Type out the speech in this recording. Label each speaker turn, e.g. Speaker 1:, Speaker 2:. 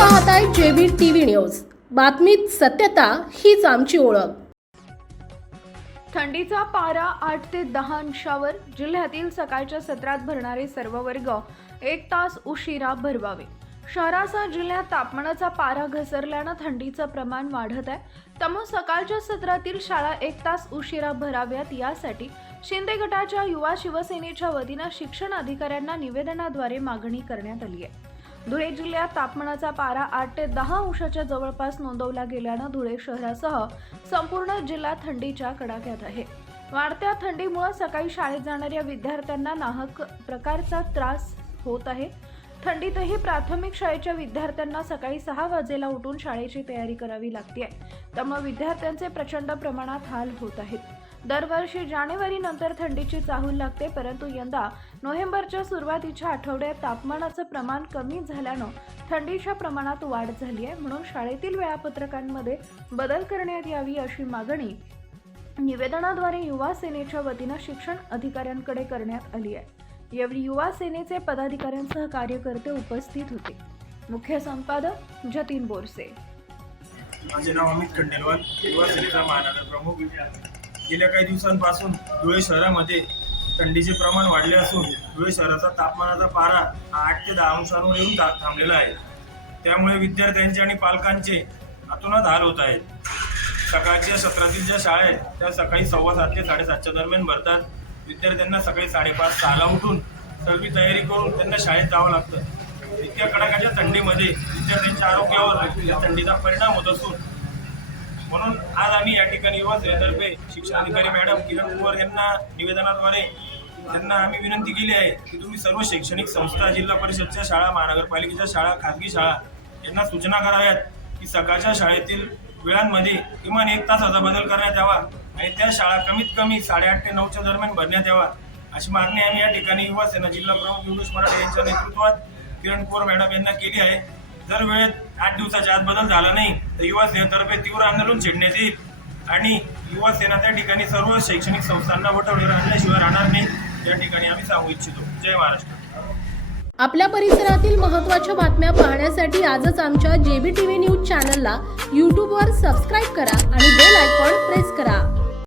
Speaker 1: पाहताय JB TV news. बातमीत सत्यता हीच आमची ओळख.
Speaker 2: थंडीचा पारा आठ ते दहा अंशावर जिल्ह्यातील सकाळच्या सत्रात भरणारे सर्व वर्ग एक तास उशिरा भरवावे. शहरासह जिल्ह्यात तापमानाचा पारा घसरल्यानं थंडीचं प्रमाण वाढत आहे. त्यामुळे सकाळच्या सत्रातील शाळा एक तास उशिरा भराव्यात यासाठी शिंदे गटाच्या युवा शिवसेनेच्या वतीनं शिक्षण अधिकाऱ्यांना निवेदनाद्वारे मागणी करण्यात आली आहे. धुळे जिल्ह्यात तापमानाचा पारा आठ ते दहा अंशाच्या जवळपास नोंदवला गेल्यानं धुळे शहरासह संपूर्ण जिल्हा थंडीच्या कडाक्यात आहे. वाढत्या थंडीमुळे सकाळी शाळेत जाणाऱ्या विद्यार्थ्यांना नाहक प्रकारचा त्रास होत आहे. थंडीतही प्राथमिक शाळेच्या विद्यार्थ्यांना सकाळी सहा वाजेला उठून शाळेची तयारी करावी लागते त्यामुळे विद्यार्थ्यांचे प्रचंड प्रमाणात हाल होत आहेत. दरवर्षी जानेवारी नंतर थंडीची चाहूल लागते परंतु यंदा नोव्हेंबरच्या सुरुवातीच्या आठवड्यात तापमानाचं प्रमाण कमी झाल्यानं थंडीच्या प्रमाणात वाढ झाली आहे. म्हणून शाळेतील वेळापत्रकांमध्ये बदल करण्यात यावी अशी मागणी निवेदनाद्वारे युवा सेनेच्या वतीनं शिक्षण अधिकाऱ्यांकडे करण्यात आली आहे. यावेळी युवा सेनेचे पदाधिकाऱ्यांसह कार्यकर्ते उपस्थित होते. मुख्य संपादक जतीन बोरसे.
Speaker 3: माझे नाव अमित खंडेलवाल युवा सेनेचा महानगर प्रमुख गेल्या काही दिवसांपासून धुळे शहरामध्ये थंडीचे प्रमाण वाढले असून धुळे शहराचा तापमानाचा पारा आठ ते दहा अंशांवर येऊन थांबलेला आहे. त्यामुळे विद्यार्थ्यांचे आणि पालकांचे अतोनात हाल होत आहेत. सकाळच्या सत्रातील ज्या शाळा आहेत त्या सकाळी सव्वा सात ते साडेसातच्या दरम्यान भरतात. विद्यार्थ्यांना सकाळी साडेपाच सहाला उठून सर्व तयारी करून त्यांना शाळेत जावं लागतं. इतक्या कडाक्याच्या थंडीमध्ये विद्यार्थ्यांच्या आरोग्यावर या थंडीचा परिणाम होत असून म्हणून आज आम्ही या ठिकाणी युवा सेनेतर्फे शिक्षण अधिकारी मॅडम किरण कुवर यांना निवेदनाद्वारे त्यांना आम्ही विनंती केली आहे की तुम्ही सर्व शैक्षणिक संस्था जिल्हा परिषदच्या शाळा महानगरपालिकेच्या शाळा खाजगी शाळा यांना सूचना कराव्यात की सकाळच्या शाळेतील वेळांमध्ये किमान एक तासाचा बदल करण्यात यावा आणि त्या शाळा कमीत कमी साडेआठ ते नऊच्या दरम्यान भरण्यात यावा. अशी मागणी आम्ही या ठिकाणी युवा सेना जिल्हा प्रमुख योगेश मराठे यांच्या नेतृत्वात किरण कुवर मॅडम यांना केली आहे. जर वेळेत आठ दिवसाच्या आत बदल झाला नाही तर युवा सेनेतर्फे तीव्र आंदोलन छेडण्यात येईल आणि युवा सेना त्या ठिकाणी सर्व शैक्षणिक संस्थांना वटवलेलं आणल्याशिवाय राहणार नाही या ठिकाणी आम्ही सांगू इच्छितो. जय महाराष्ट्र.
Speaker 1: आपल्या परिसरातील महत्त्वाच्या बातम्या पाहण्यासाठी आजच आमच्या जेबी टीव्ही न्यूज चॅनलला यूट्यूबवर सबस्क्राईब करा आणि बेल आयकॉन प्रेस करा.